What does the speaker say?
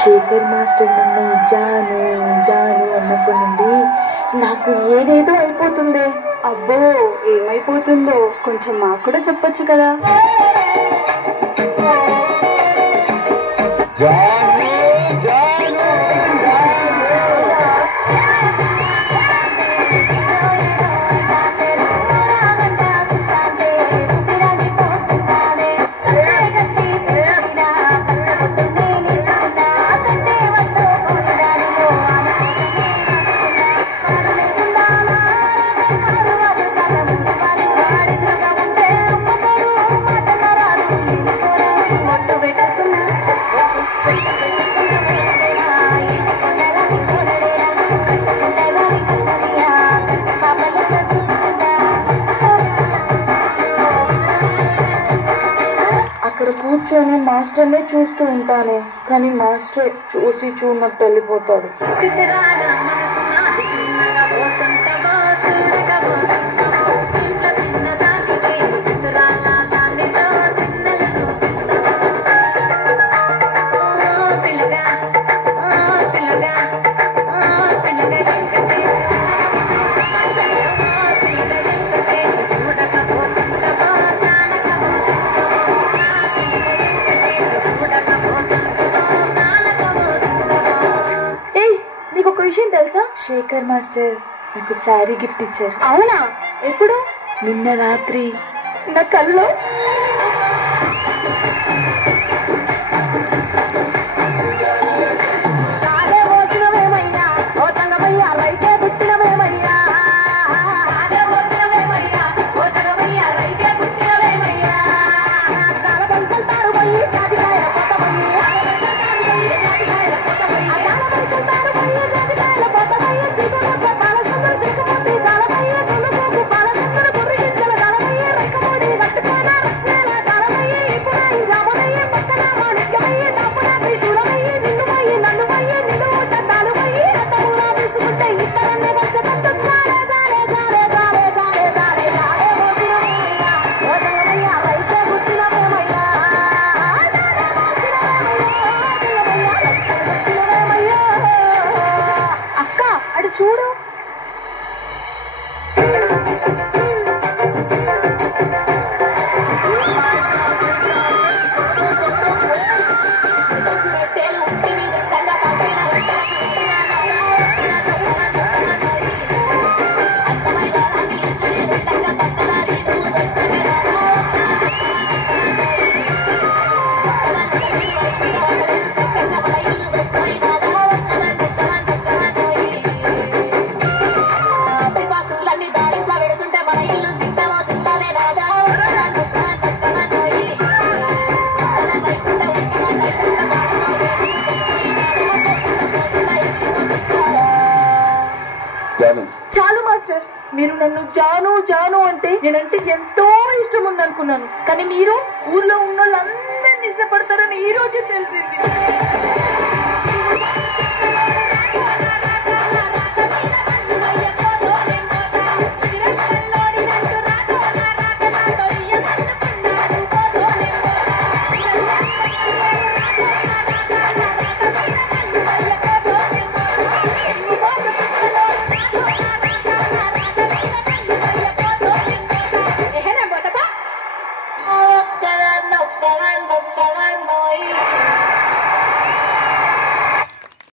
Shekhar master నన్ను జాను జాను అన్నప్పటి నుండి నాకు ఏదేదో అయిపోతుంది. అబ్బో ఏమైపోతుందో కొంచెం మాకు కూడా చెప్పొచ్చు కదా. అక్కడ కూర్చొని మాస్టర్నే చూస్తూ ఉంటానే, కానీ మాస్టర్ చూసి చూడనట్టు వెళ్ళిపోతాడు. విషయం తెలుసా, శేఖర్ మాస్టర్ నాకు శారీ గిఫ్ట్ ఇచ్చారు. అవునా? ఎప్పుడు? నిన్న రాత్రి నా కల్లో. చూడు, చాలు మాస్టర్, మీరు నన్ను జాను జాను అంటే నేనంటే ఎంతో ఇష్టం ఉందనుకున్నాను, కానీ మీరు ఊర్లో ఉన్న వాళ్ళందరినీ ఇష్టపడతారని ఈ రోజే తెలిసింది.